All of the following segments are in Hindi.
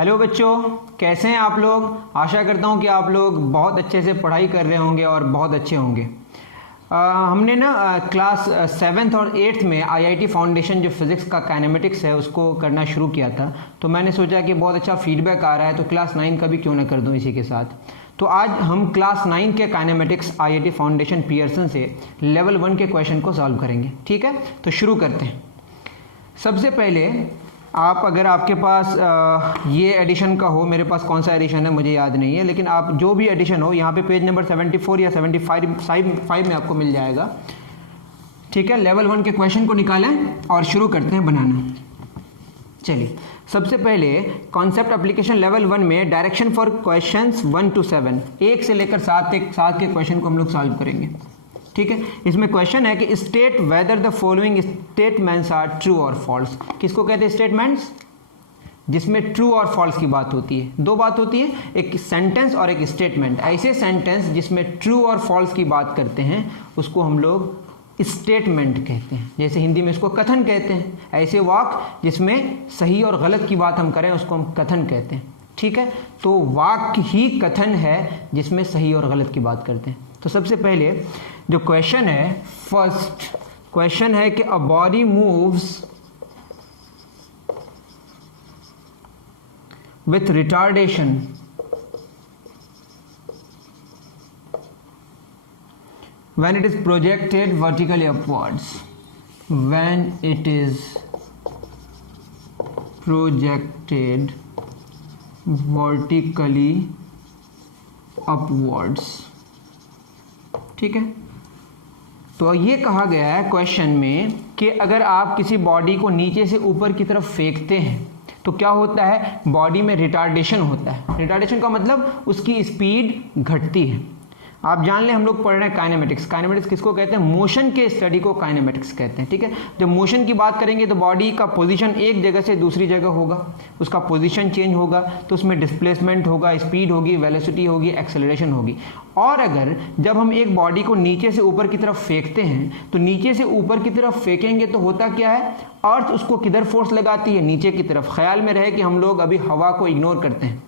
हेलो बच्चों, कैसे हैं आप लोग। आशा करता हूं कि आप लोग बहुत अच्छे से पढ़ाई कर रहे होंगे और बहुत अच्छे होंगे। हमने ना क्लास 7th और 8th में आईआईटी फाउंडेशन जो फिज़िक्स का काइनेमेटिक्स है उसको करना शुरू किया था। तो मैंने सोचा कि बहुत अच्छा फीडबैक आ रहा है तो क्लास 9 का भी क्यों ना कर दूं इसी के साथ। तो आज हम क्लास 9 के काइनेमेटिक्स आईआईटी फाउंडेशन पियर्सन से लेवल 1 के क्वेश्चन को सॉल्व करेंगे। ठीक है, तो शुरू करते हैं। सबसे पहले आप अगर आपके पास ये एडिशन का हो, मेरे पास कौन सा एडिशन है मुझे याद नहीं है, लेकिन आप जो भी एडिशन हो यहाँ पे पेज नंबर 74 या 75 में आपको मिल जाएगा। ठीक है, लेवल 1 के क्वेश्चन को निकालें और शुरू करते हैं बनाना। चलिए, सबसे पहले कॉन्सेप्ट एप्लीकेशन लेवल 1 में डायरेक्शन फॉर क्वेश्चंस 1 to 7, 1 से लेकर 7 के क्वेश्चन को हम लोग सॉल्व करेंगे। ठीक है, इसमें क्वेश्चन है कि state whether the following statements are true और फॉल्स। किसको कहते हैं स्टेटमेंट्स? जिसमें ट्रू और फॉल्स की बात होती है। दो बात होती है, एक सेंटेंस और एक स्टेटमेंट। ऐसे सेंटेंस जिसमें ट्रू और फॉल्स की बात करते हैं उसको हम लोग स्टेटमेंट कहते हैं। जैसे हिंदी में इसको कथन कहते हैं। ऐसे वाक्य जिसमें सही और गलत की बात हम करें उसको हम कथन कहते हैं। ठीक है, तो वाक्य ही कथन है जिसमें सही और गलत की बात करते हैं। तो सबसे पहले जो क्वेश्चन है, फर्स्ट क्वेश्चन है कि a body moves with retardation when it is projected vertically upwards. When it is projected vertically upwards. ठीक है, तो ये कहा गया है क्वेश्चन में कि अगर आप किसी बॉडी को नीचे से ऊपर की तरफ फेंकते हैं तो क्या होता है, बॉडी में रिटार्डेशन होता है। रिटार्डेशन का मतलब उसकी स्पीड घटती है। आप जान लें, हम लोग पढ़ रहे हैं काइनेमेटिक्स। काइनेमेटिक्स किसको कहते हैं? मोशन के स्टडी को काइनेमेटिक्स कहते हैं। ठीक है, जब मोशन की बात करेंगे तो बॉडी का पोजीशन एक जगह से दूसरी जगह होगा, उसका पोजीशन चेंज होगा, तो उसमें डिस्प्लेसमेंट होगा, स्पीड होगी, वेलोसिटी होगी, एक्सेलरेशन होगी। और अगर जब हम एक बॉडी को नीचे से ऊपर की तरफ फेंकते हैं तो नीचे से ऊपर की तरफ फेंकेंगे तो होता क्या है, अर्थ उसको किधर फोर्स लगाती है? नीचे की तरफ। ख्याल में रहे कि हम लोग अभी हवा को इग्नोर करते हैं।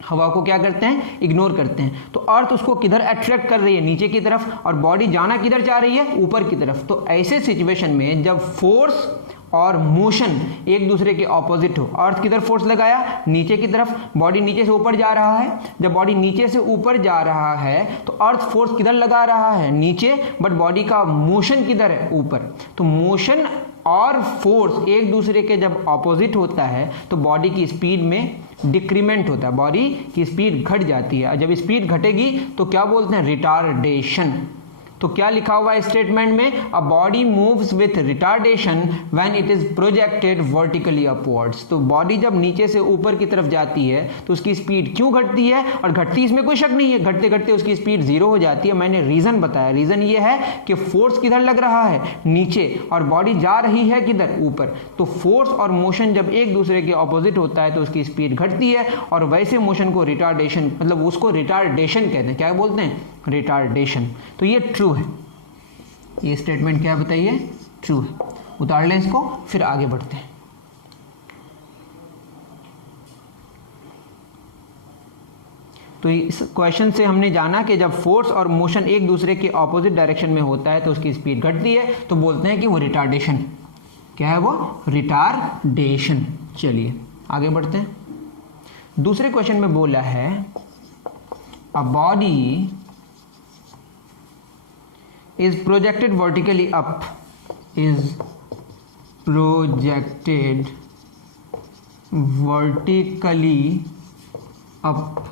हवा को क्या करते हैं? इग्नोर करते हैं। तो अर्थ उसको किधर अट्रैक्ट कर रही है? नीचे की तरफ। और बॉडी जाना किधर चाह रही है? ऊपर की तरफ। तो ऐसे सिचुएशन में जब फोर्स और मोशन एक दूसरे के ऑपोजिट हो, अर्थ किधर फोर्स लगाया? नीचे की तरफ। बॉडी नीचे से ऊपर जा रहा है। जब बॉडी नीचे से ऊपर जा रहा है तो अर्थ फोर्स किधर लगा रहा है? नीचे। बट बॉडी का मोशन किधर है? ऊपर। तो मोशन और फोर्स एक दूसरे के जब ऑपोजिट होता है तो बॉडी की स्पीड में डिक्रीमेंट होता है, बॉडी की स्पीड घट जाती है। जब स्पीड घटेगी तो क्या बोलते हैं? रिटार्डेशन। तो क्या लिखा हुआ है स्टेटमेंट में? अ body moves with retardation when it is projected vertically upwards. तो बॉडी जब नीचे से ऊपर की तरफ जाती है तो उसकी स्पीड क्यों घटती है? और घटती इसमें कोई शक नहीं है, घटते घटते उसकी स्पीड 0 हो जाती है। मैंने रीजन बताया। रीजन ये है कि फोर्स किधर लग रहा है? नीचे। और बॉडी जा रही है किधर? ऊपर। तो फोर्स और मोशन जब एक दूसरे के ऑपोजिट होता है तो उसकी स्पीड घटती है। और वैसे मोशन को रिटार्डेशन, मतलब उसको रिटार्डेशन कहते हैं। क्या बोलते हैं? रिटार्डेशन। तो ये ट्रू है। ये स्टेटमेंट क्या बताइए? ट्रू है। उतार लें इसको, फिर आगे बढ़ते हैं। तो इस क्वेश्चन से हमने जाना कि जब फोर्स और मोशन एक दूसरे के ऑपोजिट डायरेक्शन में होता है तो उसकी स्पीड घटती है, तो बोलते हैं कि वो रिटार्डेशन। क्या है वो? रिटार्डेशन। चलिए आगे बढ़ते हैं। दूसरे क्वेश्चन में बोला है a body is projected vertically up, is projected vertically up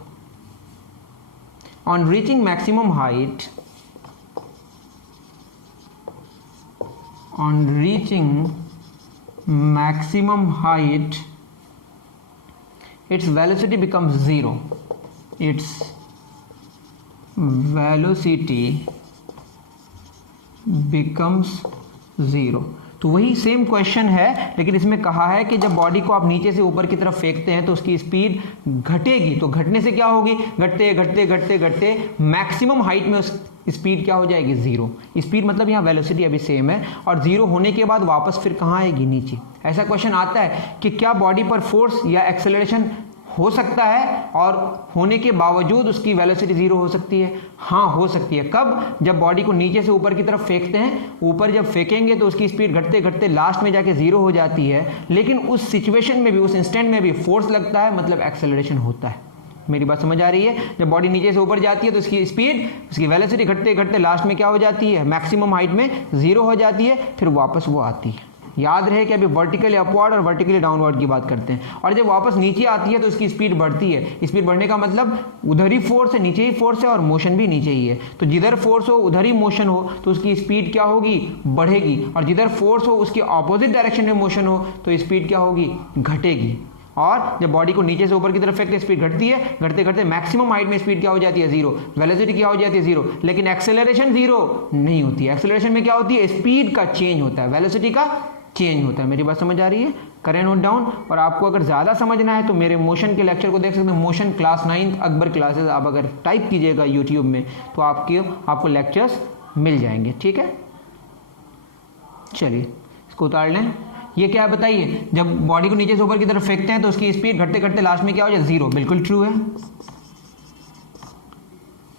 on reaching maximum height, on reaching maximum height its velocity becomes 0, its velocity becomes 0। तो वही सेम क्वेश्चन है, लेकिन इसमें कहा है कि जब बॉडी को आप नीचे से ऊपर की तरफ फेंकते हैं तो उसकी स्पीड घटेगी। तो घटने से क्या होगी? घटते घटते घटते घटते मैक्सिमम हाइट में उस स्पीड क्या हो जाएगी? 0। स्पीड मतलब यहाँ वेलोसिटी अभी सेम है, और 0 होने के बाद वापस फिर कहाँ आएगी? नीचे। ऐसा क्वेश्चन आता है कि क्या बॉडी पर फोर्स या एक्सेलरेशन हो सकता है और होने के बावजूद उसकी वेलोसिटी जीरो हो सकती है? हाँ हो सकती है। कब? जब बॉडी को नीचे से ऊपर की तरफ फेंकते हैं, ऊपर जब फेंकेंगे तो उसकी स्पीड घटते घटते लास्ट में जाके जीरो हो जाती है, लेकिन उस सिचुएशन में भी, उस इंस्टेंट में भी फोर्स लगता है, मतलब एक्सेलरेशन होता है। मेरी बात समझ आ रही है? जब बॉडी नीचे से ऊपर जाती है तो उसकी स्पीड, उसकी वेलोसिटी घटते घटते लास्ट में क्या हो जाती है? मैक्सिमम हाइट में जीरो हो जाती है, फिर वापस वो आती है। याद रहे कि अभी वर्टिकली अपवर्ड और वर्टिकली डाउनवर्ड की बात करते हैं, और जब वापस नीचे आती है तो उसकी स्पीड बढ़ती है। स्पीड बढ़ने का मतलब उधर ही फोर्स है, नीचे ही फोर्स है और मोशन भी नीचे ही है। तो जिधर फोर्स हो उधर ही मोशन हो तो उसकी स्पीड क्या होगी? बढ़ेगी। और जिधर फोर्स हो उसके ऑपोजिट डायरेक्शन में मोशन हो तो स्पीड क्या होगी? घटेगी। और जब बॉडी को नीचे से ऊपर की तरफ फेंकते स्पीड घटती है, घटते घटते मैक्सिमम हाइट में स्पीड क्या हो जाती है? जीरो। वेलोसिटी क्या हो जाती है? जीरो। लेकिन एक्सेलरेशन जीरो नहीं होती है। एक्सेलरेशन में क्या होती है? स्पीड का चेंज होता है, वेलोसिटी का चेंज होता है। मेरी बात समझ आ रही है? करें नोट डाउन। और आपको अगर ज़्यादा समझना है तो मेरे मोशन के लेक्चर को देख सकते हैं। मोशन क्लास 9 अकबर क्लासेस आप अगर टाइप कीजिएगा यूट्यूब में तो आपको लेक्चर्स मिल जाएंगे। ठीक है, चलिए इसको उतार लें। ये क्या है बताइए? जब बॉडी को नीचे से ऊपर की तरफ फेंकते हैं तो उसकी स्पीड घटते घटते लास्ट में क्या हो जाए? जीरो। बिल्कुल ट्रू है,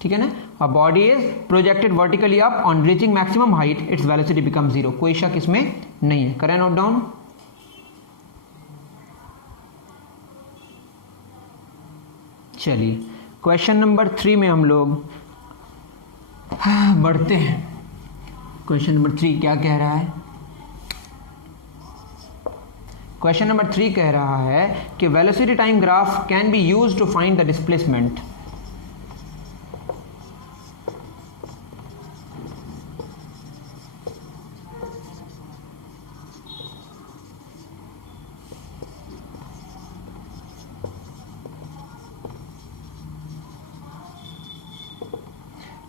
ठीक है ना? A body is projected vertically up on reaching maximum height, its velocity becomes zero. कोई शक इसमें नहीं है। करें नोट डाउन। चलिए क्वेश्चन नंबर 3 में हम लोग बढ़ते हैं। क्वेश्चन नंबर 3 क्या कह रहा है? क्वेश्चन नंबर 3 कह रहा है कि velocity time graph can be used to find the displacement.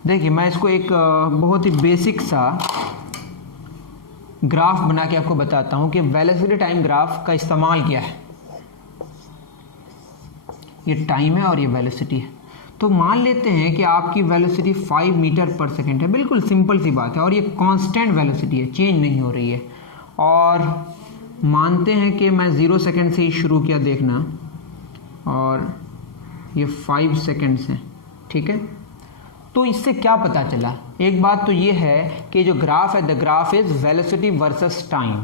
देखिए मैं इसको एक बहुत ही बेसिक सा ग्राफ बना के आपको बताता हूं कि वेलोसिटी टाइम ग्राफ का इस्तेमाल क्या है। ये टाइम है और ये वेलोसिटी है। तो मान लेते हैं कि आपकी वेलोसिटी 5 मीटर पर सेकेंड है। बिल्कुल सिंपल सी बात है, और ये कांस्टेंट वेलोसिटी है, चेंज नहीं हो रही है। और मानते हैं कि मैं 0 सेकेंड से ही शुरू किया देखना, और ये 5 सेकेंड्स हैं, ठीक है। तो इससे क्या पता चला? एक बात तो ये है कि जो ग्राफ है, the graph is velocity versus time.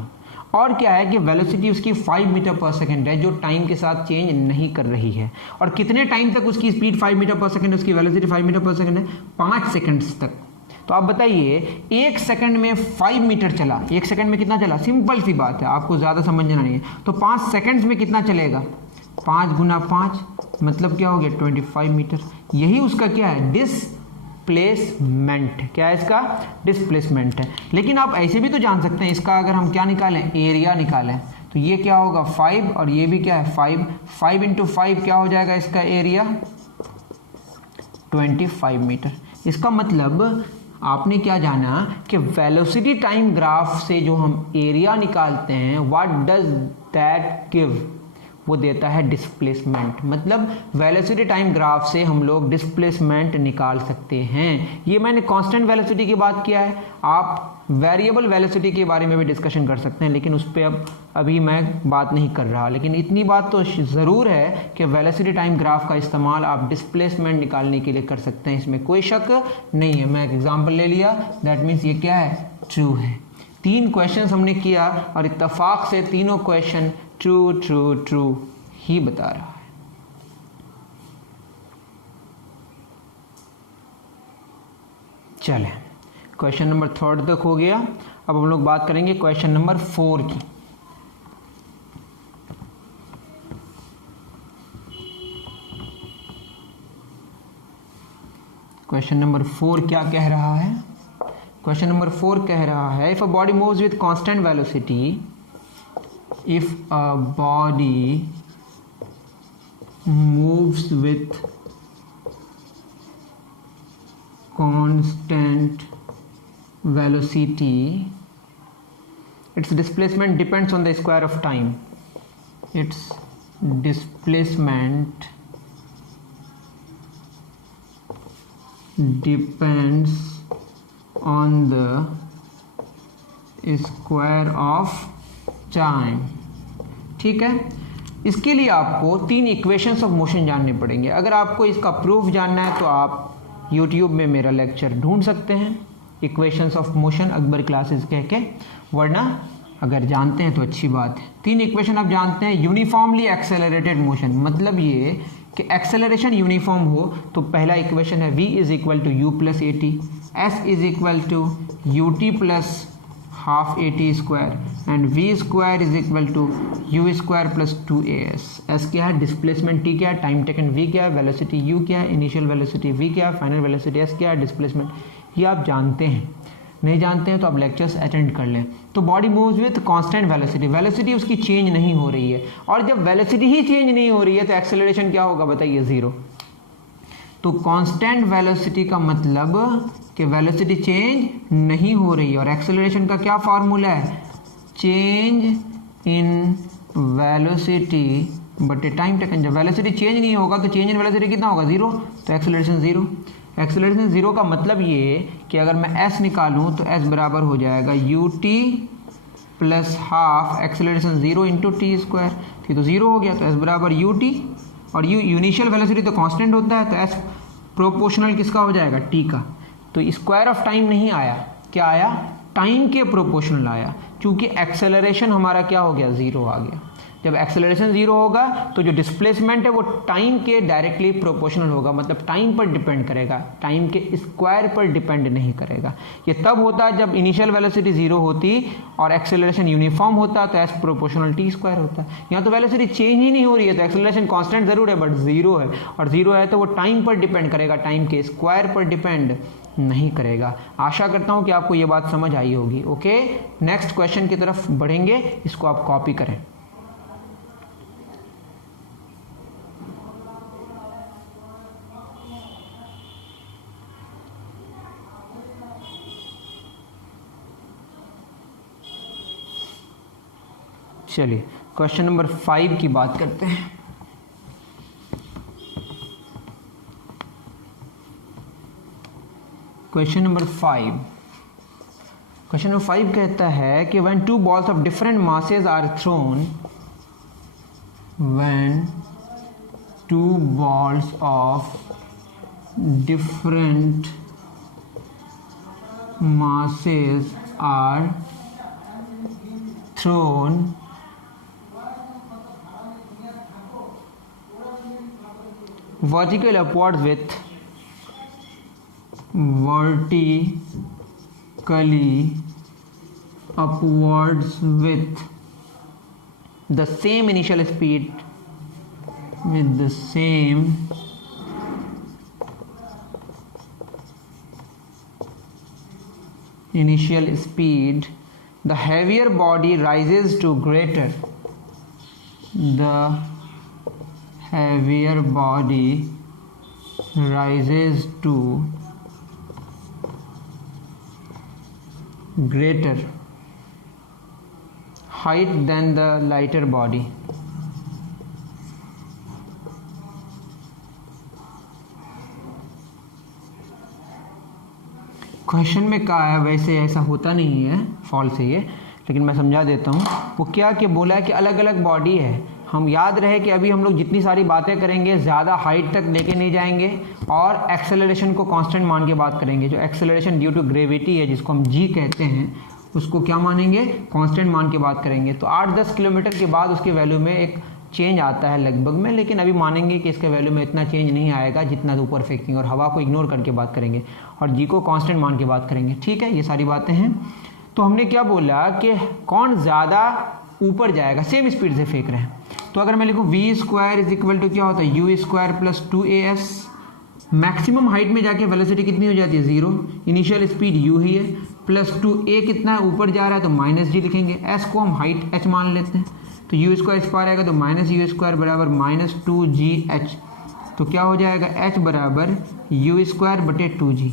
और क्या है कि वेलोसिटी उसकी 5 मीटर पर सेकंड है, जो टाइम के साथ चेंज नहीं कर रही है। और कितने टाइम तक उसकी स्पीड 5 मीटर पर सेकंड है, उसकी वेलोसिटी 5 मीटर पर सेकंड है? 5 सेकंड्स तक। तो आप बताइए 1 सेकंड में 5 मीटर चला, 1 सेकंड में कितना चला? सिंपल सी बात है, आपको ज़्यादा समझना नहीं है। तो 5 सेकंड्स में कितना चलेगा? 5 गुना 5 मतलब क्या हो गया? 25 मीटर। यही उसका क्या है? डिस्प्लेसमेंट। क्या है इसका? डिस्प्लेसमेंट है। लेकिन आप ऐसे भी तो जान सकते हैं, इसका अगर हम क्या निकालें? एरिया निकालें, तो ये क्या होगा? 5, और ये भी क्या है? 5। 5 इंटू 5 क्या हो जाएगा इसका एरिया? 25 मीटर। इसका मतलब आपने क्या जाना कि वेलोसिटी टाइम ग्राफ से जो हम एरिया निकालते हैं, व्हाट डज दैट गिव? वो देता है डिस्प्लेसमेंट। मतलब वेलोसिटी टाइम ग्राफ से हम लोग डिस्प्लेसमेंट निकाल सकते हैं। ये मैंने कांस्टेंट वेलोसिटी की बात किया है, आप वेरिएबल वेलोसिटी के बारे में भी डिस्कशन कर सकते हैं, लेकिन उस पर अभी मैं बात नहीं कर रहा। लेकिन इतनी बात तो ज़रूर है कि वेलोसिटी टाइम ग्राफ का इस्तेमाल आप डिस्प्लेसमेंट निकालने के लिए कर सकते हैं, इसमें कोई शक नहीं है। मैं एक एग्जाम्पल ले लिया, दैट मीन्स ये क्या है? ट्रू है। 3 क्वेश्चन हमने किया और इत्तेफाक से तीनों क्वेश्चन ट्रू ट्रू ट्रू ही बता रहा है। चलें, क्वेश्चन नंबर 3 तक हो गया। अब हम लोग बात करेंगे क्वेश्चन नंबर 4 की। क्वेश्चन नंबर 4 क्या कह रहा है? क्वेश्चन नंबर 4 कह रहा है, if a body moves with constant velocity, if a body moves with constant velocity, its displacement depends on the square of time. Its displacement depends on the square of time. ठीक है, इसके लिए आपको 3 इक्वेशंस ऑफ मोशन जानने पड़ेंगे। अगर आपको इसका प्रूफ जानना है तो आप यूट्यूब में मेरा लेक्चर ढूंढ सकते हैं, equations of motion Akbar classes कह के, वरना अगर जानते हैं तो अच्छी बात है। 3 इक्वेशन आप जानते हैं। यूनिफॉर्मली एक्सेलरेटेड मोशन, मतलब ये कि एक्सेलरेशन यूनिफॉर्म हो तो पहला इक्वेशन है v is equal to u plus a t, s is equal to u t plus half a t square and v square is equal to u square plus 2as। S क्या है, डिस्प्लेसमेंट टी क्या है, टाइम टेकन v क्या है, वेलोसिटी u क्या है, इनिशियल वेलोसिटी v क्या है, फाइनल वेलोसिटी s क्या है, डिस्प्लेसमेंट, ये आप जानते हैं। नहीं जानते हैं तो आप लेक्चर्स अटेंड कर लें। तो body moves with constant velocity, velocity उसकी चेंज नहीं हो रही है, और जब वेलोसिटी ही चेंज नहीं हो रही है तो एक्सेलरेशन क्या होगा बताइए, 0। तो कांस्टेंट वेलोसिटी का मतलब कि वेलोसिटी चेंज नहीं हो रही है, और एक्सेलरेशन का क्या फार्मूला है, चेंज इन वेलोसिटी बटे टाइम टेकन। जब वेलोसिटी चेंज नहीं होगा तो चेंज इन वेलोसिटी कितना होगा, 0, तो एक्सेलरेशन 0। एक्सेलरेशन 0 का मतलब ये कि अगर मैं s निकालूं तो s बराबर हो जाएगा you t plus half acceleration 0 into T square, ठीक, तो 0 हो गया, तो s बराबर यू टी, और यू इनिशियल वेलोसिटी तो कांस्टेंट होता है, तो s प्रोपोर्शनल किसका हो जाएगा, t का। तो स्क्वायर ऑफ टाइम नहीं आया, क्या आया, टाइम के प्रोपोर्शनल आया, क्योंकि एक्सेलरेशन हमारा क्या हो गया, 0 आ गया। जब एक्सेलरेशन 0 होगा तो जो डिस्प्लेसमेंट है वो टाइम के डायरेक्टली प्रोपोर्शनल होगा, मतलब टाइम पर डिपेंड करेगा, टाइम के स्क्वायर पर डिपेंड नहीं करेगा। ये तब होता है जब इनिशियल वेलोसिटी 0 होती और एक्सेलरेशन यूनिफॉर्म होता, तो एस प्रोपोर्शनल टी स्क्वायर होता है। यहाँ तो वेलोसिटी चेंज ही नहीं हो रही है, तो एक्सेलरेशन कांस्टेंट जरूर है बट 0 है, और 0 है तो वो टाइम पर डिपेंड करेगा, टाइम के स्क्वायर पर डिपेंड नहीं करेगा। आशा करता हूँ कि आपको ये बात समझ आई होगी। ओके, नेक्स्ट क्वेश्चन की तरफ बढ़ेंगे, इसको आप कॉपी करें। चलिए क्वेश्चन नंबर 5 की बात करते हैं। क्वेश्चन नंबर 5 कहता है कि when 2 balls of different masses are thrown, when 2 balls of different masses are thrown vertically upwards with the same initial speed, the heavier body rises to greater, height than the lighter body. Question में कहा है, वैसे ऐसा होता नहीं है, फॉल्स है ये, लेकिन मैं समझा देता हूँ। वो क्या बोला है कि अलग अलग बॉडी है। हम याद रहे कि अभी हम लोग जितनी सारी बातें करेंगे ज़्यादा हाइट तक लेके नहीं जाएंगे, और एक्सेलरेशन को कांस्टेंट मान के बात करेंगे। जो एक्सेलरेशन ड्यू टू ग्रेविटी है, जिसको हम जी कहते हैं, उसको क्या मानेंगे, कांस्टेंट मान के बात करेंगे। तो 8-10 किलोमीटर के बाद उसके वैल्यू में एक चेंज आता है लगभग में, लेकिन अभी मानेंगे कि इसके वैल्यू में इतना चेंज नहीं आएगा जितना ऊपर फेंकेंगे, और हवा को इग्नोर करके बात करेंगे, और जी को कांस्टेंट मान के बात करेंगे। ठीक है, ये सारी बातें हैं। तो हमने क्या बोला कि कौन ज़्यादा ऊपर जाएगा, सेम स्पीड से फेंक रहे हैं। तो अगर मैं लिखूँ v square is equal to क्या होता है, u square plus 2as। Maximum height में जाके वेलोसिटी कितनी हो जाती है, 0, इनिशियल स्पीड u ही है, प्लस 2a कितना है, ऊपर जा रहा है तो माइनस जी लिखेंगे, s को हम हाइट h मान लेते हैं, तो यू स्क्वायर इस पार आएगा तो माइनस यू स्क्वायर बराबर माइनस 2gh। तो क्या हो जाएगा, h बराबर यू स्क्वायर बटे 2g।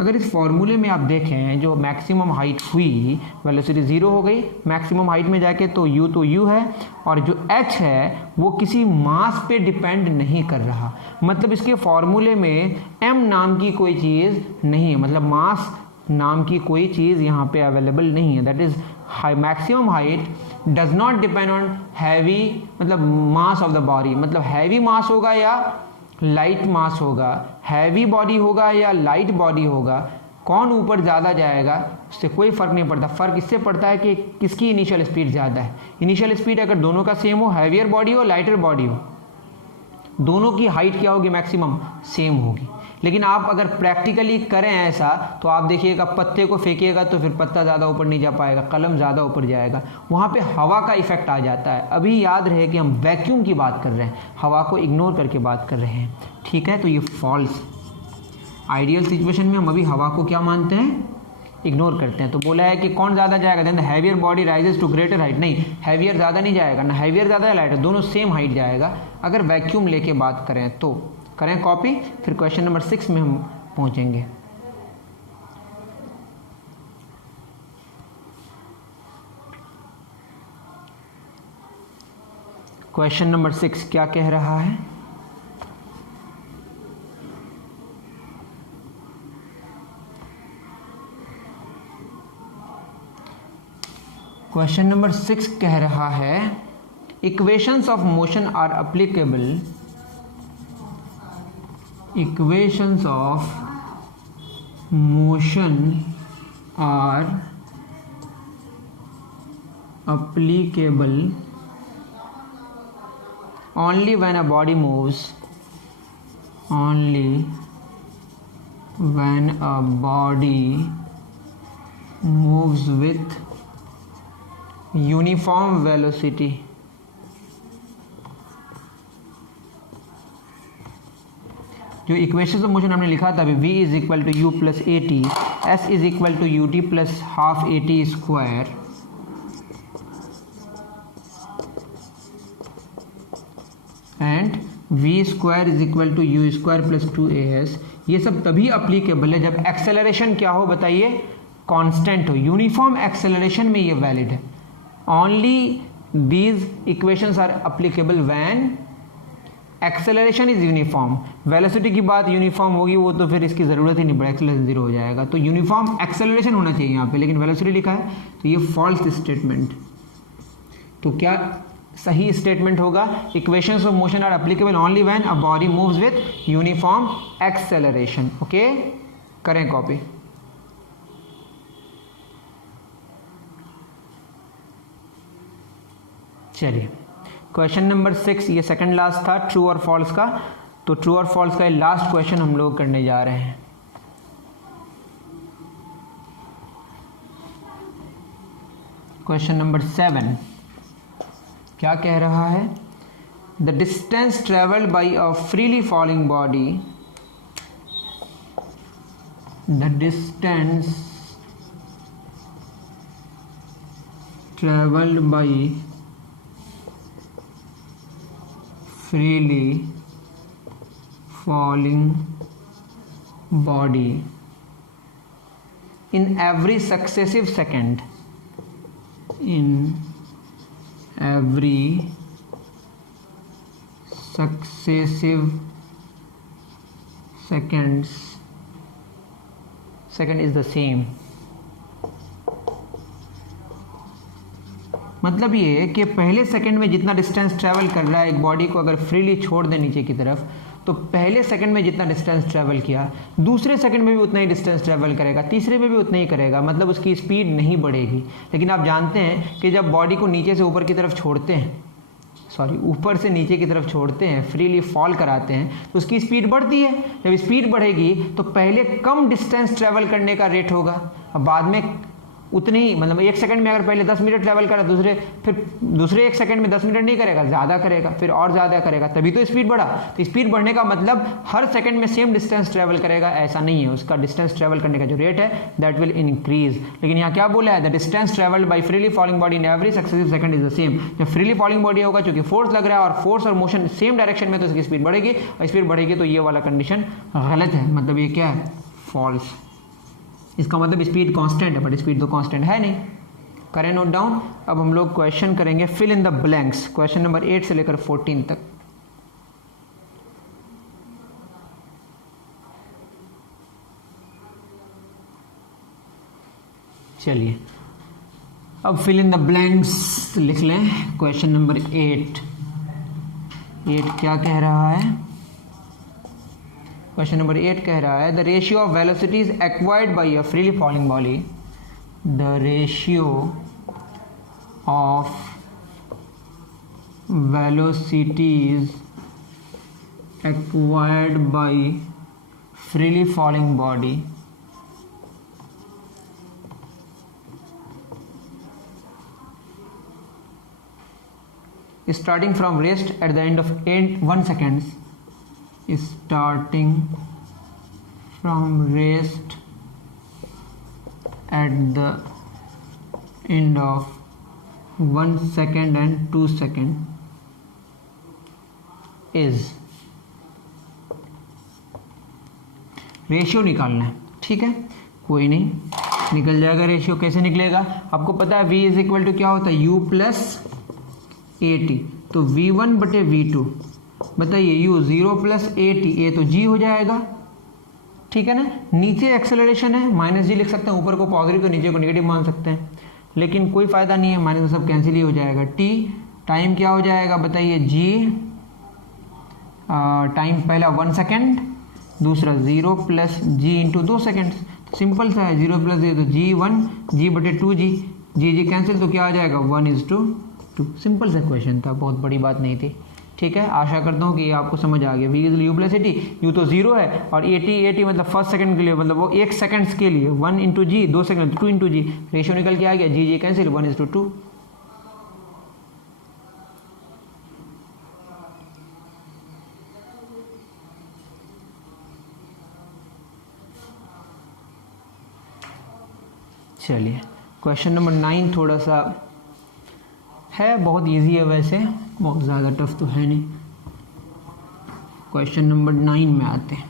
अगर इस फॉर्मूले में आप देखें, जो मैक्सिमम हाइट हुई, वेलोसिटी 0 हो गई, मैक्सिमम हाइट में जाके तो u है, और जो h है वो किसी मास पे डिपेंड नहीं कर रहा। मतलब इसके फॉर्मूले में m नाम की कोई चीज़ नहीं है, मतलब मास नाम की कोई चीज़ यहाँ पे अवेलेबल नहीं है। That is maximum height does not depend on heavy मतलब मास ऑफ द बॉडी, मतलब हैवी मास होगा या लाइट मास होगा, हैवी बॉडी होगा या लाइट बॉडी होगा, कौन ऊपर ज़्यादा जाएगा उससे कोई फ़र्क नहीं पड़ता। फ़र्क इससे पड़ता है कि किसकी इनिशियल स्पीड ज़्यादा है। इनिशियल स्पीड अगर दोनों का सेम हो, हैवियर बॉडी हो लाइटर बॉडी हो, दोनों की हाइट क्या होगी, मैक्सिमम सेम होगी। लेकिन आप अगर प्रैक्टिकली करें ऐसा तो आप देखिएगा पत्ते को फेंकिएगा तो फिर पत्ता ज़्यादा ऊपर नहीं जा पाएगा, कलम ज़्यादा ऊपर जाएगा, वहाँ पे हवा का इफेक्ट आ जाता है। अभी याद रहे कि हम वैक्यूम की बात कर रहे हैं, हवा को इग्नोर करके बात कर रहे हैं, ठीक है। तो ये फॉल्स। आइडियल सिचुएशन में हम अभी हवा को क्या मानते हैं, इग्नोर करते हैं। तो बोला है कि कौन ज़्यादा जाएगा, then the heavier body rises to greater height, नहीं हैवियर ज़्यादा नहीं जाएगा, ना हैवियर ज़्यादा है लाइटर, दोनों सेम हाइट जाएगा अगर वैक्यूम लेके बात करें तो। करें कॉपी, फिर क्वेश्चन नंबर 6 में हम पहुंचेंगे। क्वेश्चन नंबर 6 क्या कह रहा है, क्वेश्चन नंबर 6 कह रहा है equations of motion are applicable, equations of motion are applicable only when a body moves, only when a body moves with uniform velocity, जो इक्वेशन ऑफ मोशन हमने लिखा था अभी, v is equal to u plus a t, s is equal to u t plus half a t square, and v square is equal to u square plus 2as, ये सब तभी अप्लीकेबल है जब एक्सेलरेशन क्या हो बताइए, कांस्टेंट हो। यूनिफॉर्म एक्सेलरेशन में ये वैलिड है। Only these equations are applicable when acceleration is uniform. Velocity की बात यूनिफॉर्म होगी वो तो फिर इसकी ज़रूरत ही नहीं पड़े, एक्सेलरेशन जीरो हो जाएगा। तो यूनिफॉर्म एक्सेलरेशन होना चाहिए यहाँ पे, लेकिन वेलोसिटी लिखा है तो ये फॉल्स स्टेटमेंट। तो क्या सही स्टेटमेंट होगा, equations of motion are applicable only when a body moves with uniform acceleration. Okay, करें कॉपी। चलिए क्वेश्चन नंबर 6, ये सेकंड लास्ट था ट्रू और फॉल्स का। तो ट्रू और फॉल्स का लास्ट क्वेश्चन हम लोग करने जा रहे हैं। क्वेश्चन नंबर 7 क्या कह रहा है, the distance travelled by a freely falling body, the distance travelled by freely falling body in every successive second, in every successive seconds, second is the same। मतलब ये है कि पहले सेकंड में जितना डिस्टेंस ट्रैवल कर रहा है एक बॉडी को अगर फ्रीली छोड़ दें नीचे की तरफ, तो पहले सेकंड में जितना डिस्टेंस ट्रैवल किया दूसरे सेकंड में भी उतना ही डिस्टेंस ट्रैवल करेगा, तीसरे में भी उतना ही करेगा, मतलब उसकी स्पीड नहीं बढ़ेगी। लेकिन आप जानते हैं कि जब बॉडी को नीचे से ऊपर की तरफ छोड़ते हैं, ऊपर से नीचे की तरफ छोड़ते हैं, फ्रीली फॉल कराते हैं, तो उसकी स्पीड बढ़ती है। जब स्पीड बढ़ेगी तो पहले कम डिस्टेंस ट्रैवल करने का रेट होगा, अब बाद में उतनी ही, मतलब एक सेकंड में अगर पहले 10 मीटर ट्रैवल करा फिर दूसरे एक सेकंड में 10 मीटर नहीं करेगा, ज़्यादा करेगा, फिर और ज़्यादा करेगा, तभी तो स्पीड बढ़ा। तो स्पीड बढ़ने का मतलब हर सेकंड में सेम डिस्टेंस ट्रैवल करेगा ऐसा नहीं है, उसका डिस्टेंस ट्रैवल करने का जो रेट है दैट विल इंक्रीज। लेकिन यहाँ क्या बोला है, the distance travelled by freely falling body in every successive second is the same. जब फ्रीली फॉलिंग बॉडी होगा चूंकि फोर्स लग रहा है और फोर्स और मोशन सेम डायरेक्शन में, तो उसकी स्पीड बढ़ेगी, और स्पीड बढ़ेगी तो ये वाला कंडीशन गलत है, मतलब ये क्या है, फॉल्स। इसका मतलब स्पीड कांस्टेंट है, बट स्पीड तो कांस्टेंट है नहीं। करें नोट डाउन। अब हम लोग क्वेश्चन करेंगे fill in the blanks, question number 8 से लेकर 14 तक। चलिए अब फिल इन द ब्लैंक्स लिख लें। क्वेश्चन नंबर 8 क्या कह रहा है? क्वेश्चन नंबर 8 कह रहा है the ratio of velocities acquired by a freely falling body, the ratio of velocities acquired by freely falling body starting from rest at the end of 1 seconds, starting from rest at the end of 1 second and 2 seconds is ratio निकालना है। ठीक है, कोई नहीं, निकल जाएगा रेशियो। कैसे निकलेगा? आपको पता है v इज इक्वल टू क्या होता है, u प्लस ए टी। तो v1 बटे v2, बताइए u 0 प्लस ए टी, ए तो g हो जाएगा। ठीक है ना, नीचे एक्सेलरेशन है, माइनस जी लिख सकते हैं, ऊपर को पॉजिटिव तो नीचे को नेगेटिव मान सकते हैं, लेकिन कोई फायदा नहीं है, माइनस सब कैंसिल ही हो जाएगा। t टाइम क्या हो जाएगा बताइए, g टाइम पहला 1 सेकेंड, दूसरा 0 प्लस जी इंटू 2 सेकेंड्स। तो सिंपल सा है, 0 प्लस जी तो g1, g बटे 2g, जी कैंसिल, तो क्या आ जाएगा 1:2। सिंपल सा क्वेश्चन था, बहुत बड़ी बात नहीं थी। ठीक है, आशा करता हूँ कि ये आपको समझ आ गया। v is you plus a T, you तो 0 है, और ए टी मतलब फर्स्ट सेकंड के लिए, मतलब वो 1 सेकेंड्स के लिए 1 इंटू जी, 2 सेकेंड 2 इंटू जी, रेशियो निकल के आ गया, जी कैंसिल 1:2। चलिए, क्वेश्चन नंबर 9 थोड़ा सा है, बहुत इजी है वैसे, बहुत ज़्यादा टफ तो है नहीं। क्वेश्चन नंबर 9 में आते हैं।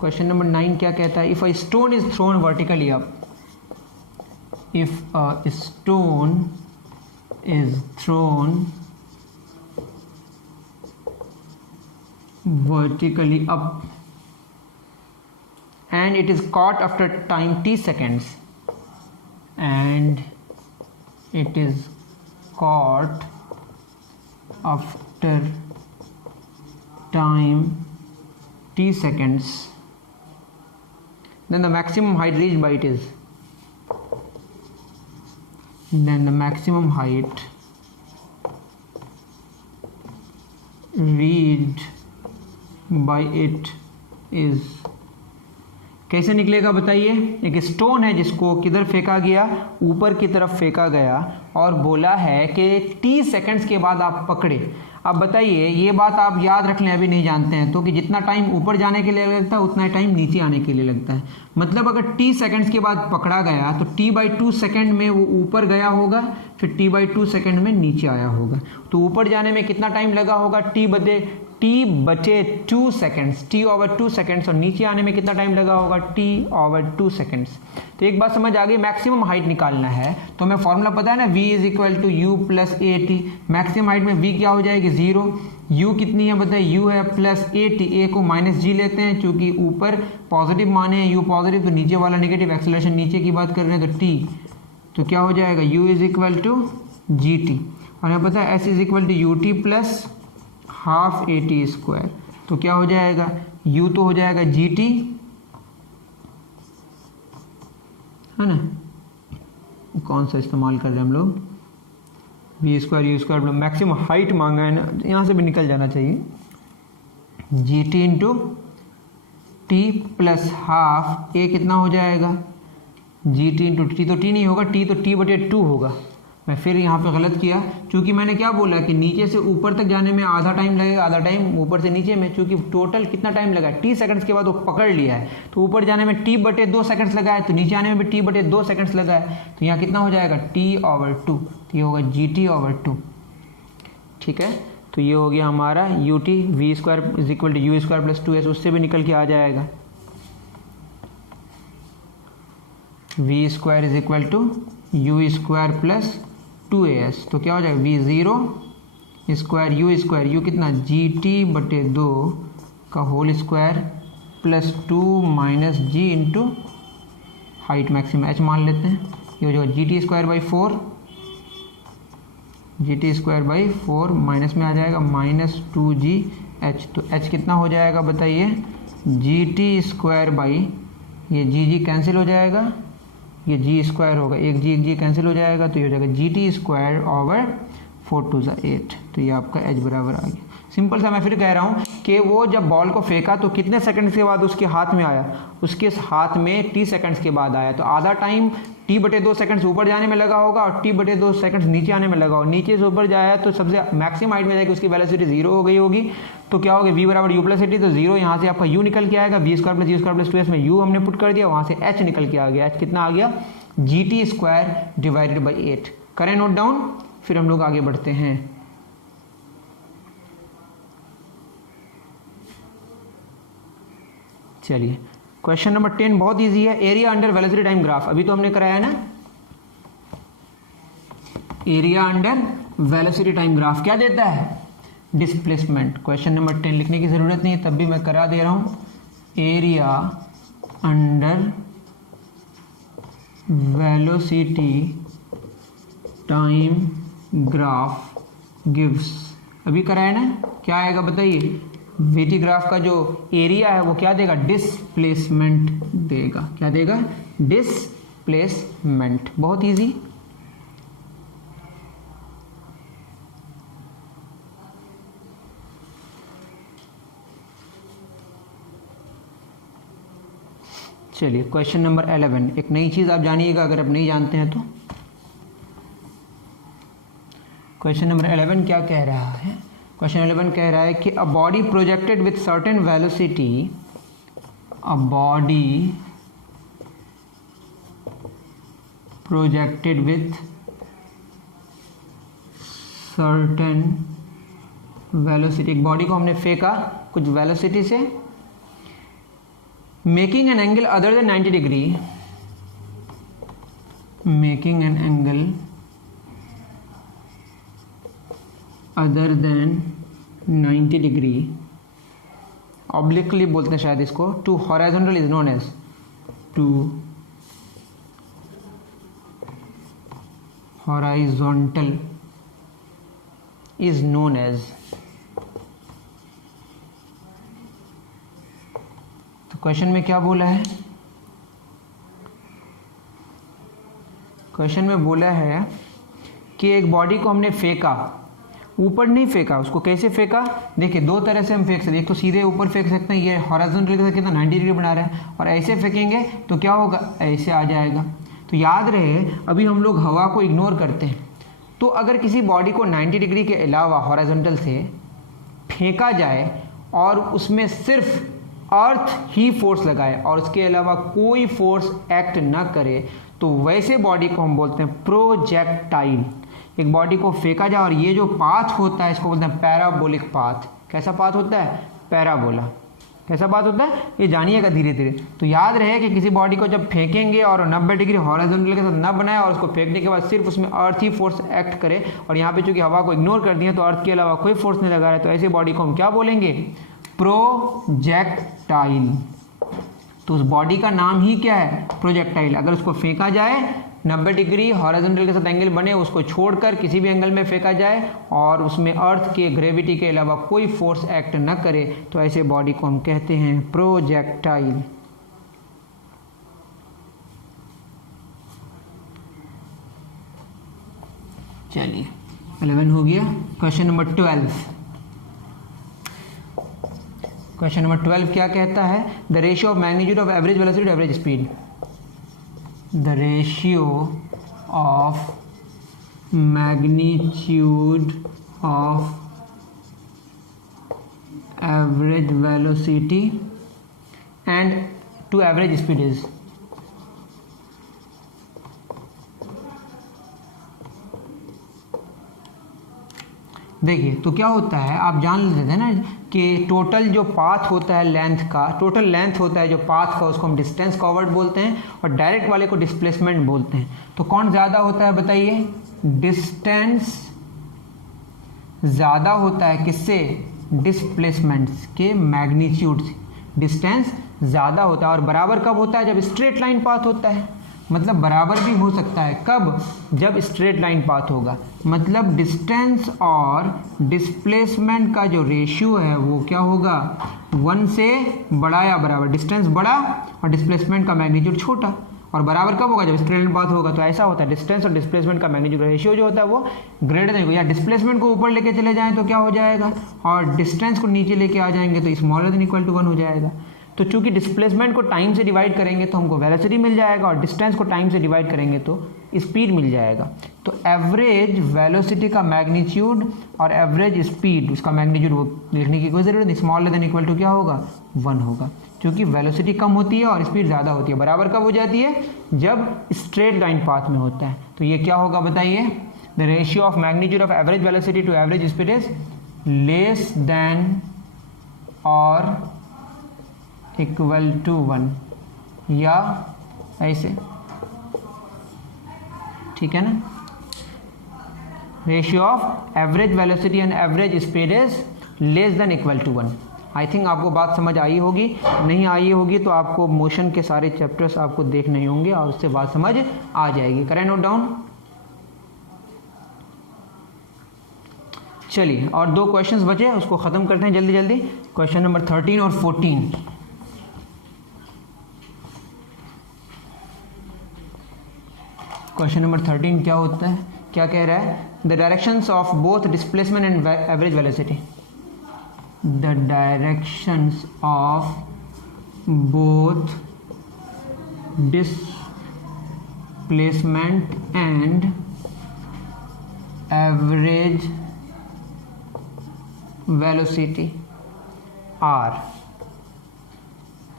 क्वेश्चन नंबर 9 क्या कहता है? If a stone is thrown vertically up, if a stone is thrown vertically up and it is caught after time t seconds, and it is caught after time t seconds, then the maximum height reached by it is, then the maximum height reached by it is। कैसे निकलेगा बताइए? एक स्टोन है जिसको किधर फेंका गया, ऊपर की तरफ फेंका गया, और बोला है कि t सेकंड्स के बाद आप पकड़े। अब बताइए, ये बात आप याद रख लें, अभी नहीं जानते हैं तो, कि जितना टाइम ऊपर जाने के लिए लगता है उतना टाइम नीचे आने के लिए लगता है। मतलब अगर t सेकंड्स के बाद पकड़ा गया तो t/2 सेकंड में वो ऊपर गया होगा, फिर t/2 सेकंड में नीचे आया होगा। तो ऊपर जाने में कितना टाइम लगा होगा, t बचे 2 सेकेंड्स, t/2 सेकेंड्स, और नीचे आने में कितना टाइम लगा होगा, t/2 सेकेंड्स। तो एक बात समझ आ गई, मैक्सिमम हाइट निकालना है तो हमें फॉर्मूला पता है ना, v is equal to u plus a t. Maximum height में v क्या हो जाएगी, 0, u कितनी है बताइए, u है प्लस ए टी, ए को माइनस जी लेते हैं क्योंकि ऊपर पॉजिटिव माने हैं, u पॉजिटिव तो नीचे वाला नेगेटिव, एक्सेलरेशन नीचे की बात कर रहे हैं तो t, तो क्या हो जाएगा, u is equal to g t, और हमें पता है s is equal to u t plus half a t square. तो क्या हो जाएगा, u तो हो जाएगा जी टी, है ना, कौन सा इस्तेमाल कर रहे हैं हम लोग, V square U square, maximum height मांगा है ना, यहाँ से भी निकल जाना चाहिए, G T into T plus half A कितना हो जाएगा, जी टी इंटू टी, तो टी नहीं होगा, टी तो t/2 होगा। मैं फिर यहाँ पे गलत किया, क्योंकि मैंने क्या बोला कि नीचे से ऊपर तक जाने में आधा टाइम लगेगा, आधा टाइम ऊपर से नीचे में, क्योंकि टोटल कितना टाइम लगा, t सेकंड्स के बाद वो पकड़ लिया है, तो ऊपर जाने में t/2 सेकंड्स लगा है, तो नीचे आने में भी t/2 सेकंड्स लगा है, तो यहाँ कितना हो जाएगा, t/2, तो ये होगा gt/2। ठीक है, तो ये हो गया हमारा u t, v square is equal to u square plus 2s, उससे भी निकल के आ जाएगा, v square is equal to u square plus 2as, तो क्या हो जाएगा, v0 स्क्वायर यू कितना, gt/2 का होल स्क्वायर प्लस 2 माइनस जी इंटू हाइट मैक्सिमम h मान लेते हैं, ये हो जाएगा GT square by 4, GT square by 4 minus में आ जाएगा -2GH। तो H कितना हो जाएगा बताइए, GT स्क्वायर बाई ये जी कैंसिल हो जाएगा, ये जी स्क्वायर होगा, एक जी कैंसिल हो जाएगा, तो ये हो जाएगा GT स्क्वायर ओवर 4 2 8। तो ये आपका H बराबर आ गया। सिंपल सा मैं फिर कह रहा हूँ कि वो जब बॉल को फेंका तो कितने सेकंड्स के बाद उसके हाथ में आया, उसके हाथ में t सेकंड्स के बाद आया। तो आधा टाइम t/2 सेकंड्स ऊपर जाने में लगा होगा और t/2 सेकंड्स नीचे आने में लगा होगा। नीचे से ऊपर जाया तो सबसे मैक्सिमम हाइट में जाएगी, उसकी वेलोसिटी 0 हो गई होगी। तो क्या होगा, v बराबर u प्लस टी, तो 0 यहाँ से आपका u निकल के आएगा, v square plus u square plus 2s में u हमने पुट कर दिया, वहाँ से h निकल के आ गया। h कितना आ गया, GT स्क्वायर डिवाइडेड बाई 8। करें नोट डाउन, फिर हम लोग आगे बढ़ते हैं। चलिए क्वेश्चन नंबर 10 बहुत इजी है। Area under velocity time graph, अभी तो हमने कराया है ना। Area under velocity time graph क्या देता है, डिस्प्लेसमेंट। क्वेश्चन नंबर 10 लिखने की जरूरत नहीं है, तब भी मैं करा दे रहा हूं। Area under velocity time graph gives, अभी कराया ना, क्या आएगा बताइए। वीटी ग्राफ का जो एरिया है वो क्या देगा, डिस्प्लेसमेंट देगा। क्या देगा, डिस्प्लेसमेंट। बहुत इजी। चलिए क्वेश्चन नंबर 11, एक नई चीज आप जानिएगा अगर आप नहीं जानते हैं तो। क्वेश्चन नंबर 11 क्या कह रहा है, क्वेश्चन 11 कह रहा है कि a body projected with certain velocity, a body projected with certain velocity, एक बॉडी को हमने फेंका कुछ वेलोसिटी से, making an angle other than 90 degree, making an angle other than 90 degree, obliquely बोलते हैं शायद इसको, to horizontal is known as, to horizontal is known as. तो क्वेश्चन में क्या बोला है, क्वेश्चन में बोला है कि एक बॉडी को हमने फेंका, ऊपर नहीं फेंका, उसको कैसे फेंका, देखिए दो तरह से हम फेंक सकते हैं। एक तो सीधे ऊपर फेंक सकते हैं, ये हॉरिजॉन्टल के साथ कितना 90 डिग्री बना रहा है, और ऐसे फेंकेंगे तो क्या होगा, ऐसे आ जाएगा। तो याद रहे अभी हम लोग हवा को इग्नोर करते हैं, तो अगर किसी बॉडी को 90 डिग्री के अलावा हॉरिजॉन्टल से फेंका जाए और उसमें सिर्फ अर्थ ही फोर्स लगाए और उसके अलावा कोई फोर्स एक्ट ना करे, तो वैसे बॉडी को हम बोलते हैं प्रोजेक्टाइल। एक बॉडी को फेंका जाए और ये जो पाथ होता है इसको बोलते हैं पैराबोलिक पाथ। कैसा पाथ होता है, पैराबोला। कैसा पाथ होता है ये जानिएगा धीरे धीरे। तो याद रहे कि किसी बॉडी को जब फेंकेंगे और 90 डिग्री हॉरिजॉन्टल के साथ न बनाए और उसको फेंकने के बाद सिर्फ उसमें अर्थ ही फोर्स एक्ट करे, और यहाँ पे चूंकि हवा को इग्नोर कर दिया तो अर्थ के अलावा कोई फोर्स नहीं लगा रहा है, तो ऐसे बॉडी को हम क्या बोलेंगे, प्रोजेक्टाइल। तो उस बॉडी का नाम ही क्या है, प्रोजेक्टाइल। अगर उसको फेंका जाए 90 डिग्री हॉरिजॉन्टल के साथ एंगल बने, उसको छोड़कर किसी भी एंगल में फेंका जाए और उसमें अर्थ के ग्रेविटी के अलावा कोई फोर्स एक्ट न करे, तो ऐसे बॉडी को हम कहते हैं प्रोजेक्टाइल। चलिए 11 हो गया। क्वेश्चन नंबर 12, क्वेश्चन नंबर 12 क्या कहता है, the ratio of magnitude of average velocity to average speed. The ratio of magnitude of average velocity and to average speed is, देखिए तो क्या होता है, आप जान लेते हैं ना कि टोटल जो पाथ होता है लेंथ का, टोटल लेंथ होता है जो पाथ का, उसको हम डिस्टेंस कवर्ड बोलते हैं, और डायरेक्ट वाले को डिस्प्लेसमेंट बोलते हैं। तो कौन ज़्यादा होता है बताइए, डिस्टेंस ज़्यादा होता है किससे, डिस्प्लेसमेंट्स के मैग्नीट्यूड से डिस्टेंस ज़्यादा होता है। और बराबर कब होता है, जब स्ट्रेट लाइन पाथ होता है। मतलब बराबर भी हो सकता है। कब? जब स्ट्रेट लाइन पाथ होगा। मतलब डिस्टेंस और डिस्प्लेसमेंट का जो रेशियो है वो क्या होगा? 1 से बड़ा या बराबर। डिस्टेंस बड़ा और डिस्प्लेसमेंट का मैग्नीट्यूड छोटा। और बराबर कब होगा? जब स्ट्रेट लाइन पाथ होगा। तो ऐसा होता है, डिस्टेंस और डिस्प्लेसमेंट का मैग्नीट्यूड रेशियो जो होता है वो ग्रेटर देन, या डिस्प्लेसमेंट को ऊपर लेके चले जाएं तो क्या हो जाएगा, और डिस्टेंस को नीचे लेके आ जाएंगे तो स्मॉलर देन इक्वल टू 1 हो जाएगा। तो चूंकि डिस्प्लेसमेंट को टाइम से डिवाइड करेंगे तो हमको वेलोसिटी मिल जाएगा, और डिस्टेंस को टाइम से डिवाइड करेंगे तो स्पीड मिल जाएगा। तो एवरेज वेलोसिटी का मैग्नीट्यूड और एवरेज स्पीड, उसका मैग्नीट्यूड वो लिखने की कोई ज़रूरत नहीं, स्मॉलर देन इक्वल टू क्या होगा? 1 होगा। क्योंकि वेलोसिटी कम होती है और स्पीड ज़्यादा होती है। बराबर कब हो जाती है? जब स्ट्रेट लाइन पाथ में होता है। तो ये क्या होगा बताइए? The ratio of magnitude of average velocity to average speed is less than और इक्वल टू 1, या ऐसे, ठीक है ना? Ratio of average velocity and average speed is less than equal to 1। I think आपको बात समझ आई होगी। नहीं आई होगी तो आपको मोशन के सारे चैप्टर्स आपको देखने होंगे और उससे बात समझ आ जाएगी। करें नोट डाउन। चलिए, और 2 क्वेश्चंस बचे, उसको ख़त्म करते हैं जल्दी जल्दी। क्वेश्चन नंबर 13 और 14। क्वेश्चन नंबर 13 क्या होता है, क्या कह रहा है? The directions of both displacement and average velocity, the directions of both displacement and average velocity are.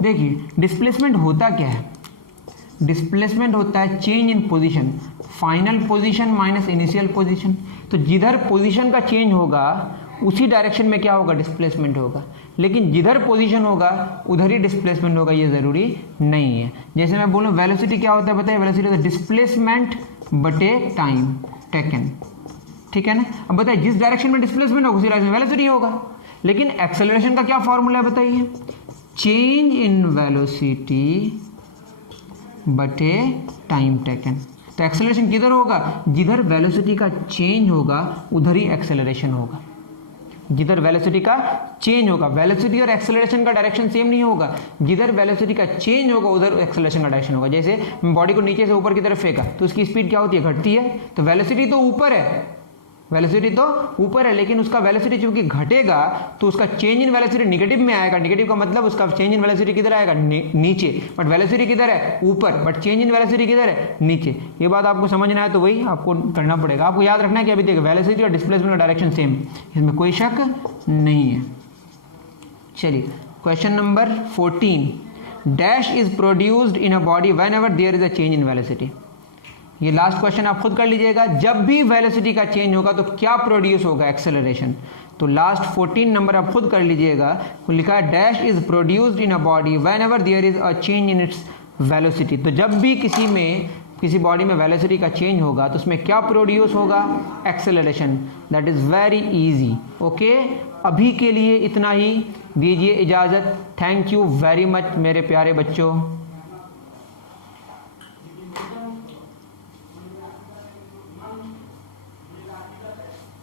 देखिए, डिस्प्लेसमेंट होता क्या है? डिस्प्लेसमेंट होता है change in position, final position minus initial position. तो जिधर पोजीशन का चेंज होगा उसी डायरेक्शन में क्या होगा? डिस्प्लेसमेंट होगा। लेकिन जिधर पोजीशन होगा उधर ही डिस्प्लेसमेंट होगा, ये ज़रूरी नहीं है। जैसे मैं बोलूँ वेलोसिटी क्या होता है बताइए? वेलोसिटी होता है डिस्प्लेसमेंट बटे टाइम टेकन, ठीक है ना? अब बताइए, जिस डायरेक्शन में डिस्प्लेसमेंट होगा उसी डायरेक्शन में वेलोसिटी होगा। लेकिन एक्सेलरेशन का क्या फॉर्मूला है बताइए? चेंज इन वेलोसिटी बटे टाइम टेकन। तो एक्सेलरेशन किधर होगा? जिधर वेलोसिटी का चेंज होगा उधर ही एक्सेलरेशन होगा। जिधर वेलोसिटी का चेंज होगा, वेलोसिटी और एक्सेलरेशन का डायरेक्शन सेम नहीं होगा। जिधर वेलोसिटी का चेंज होगा उधर एक्सेलरेशन का डायरेक्शन होगा। जैसे बॉडी को नीचे से ऊपर की तरफ फेंका तो उसकी स्पीड क्या होती है? घटती है। तो वेलोसिटी तो ऊपर है, वेलोसिटी तो ऊपर है, लेकिन उसका वेलोसिटी चूंकि घटेगा तो उसका चेंज इन वेलोसिटी नेगेटिव में आएगा। नेगेटिव का मतलब उसका चेंज इन वेलोसिटी किधर आएगा? नीचे। बट वेलोसिटी किधर है? ऊपर। बट चेंज इन वेलोसिटी किधर है? नीचे। ये बात आपको समझना है तो वही आपको करना पड़ेगा। आपको याद रखना है कि अभी देखिए वेलोसिटी और डिस्प्लेसमेंट का डायरेक्शन सेम, इसमें कोई शक नहीं है। चलिए, question number 14। Dash is produced in a body whenever there is a change in velocity. ये लास्ट क्वेश्चन आप खुद कर लीजिएगा। जब भी वेलोसिटी का चेंज होगा तो क्या प्रोड्यूस होगा? एक्सेलरेशन। तो लास्ट 14 नंबर आप खुद कर लीजिएगा। लिखा है dash is produced in a body whenever there is a change in its velocity. तो जब भी किसी बॉडी में वेलोसिटी का चेंज होगा तो उसमें क्या प्रोड्यूस होगा? Acceleration. That is very easy. Okay, अभी के लिए इतना ही, दीजिए इजाज़त। थैंक यू वेरी मच मेरे प्यारे बच्चों।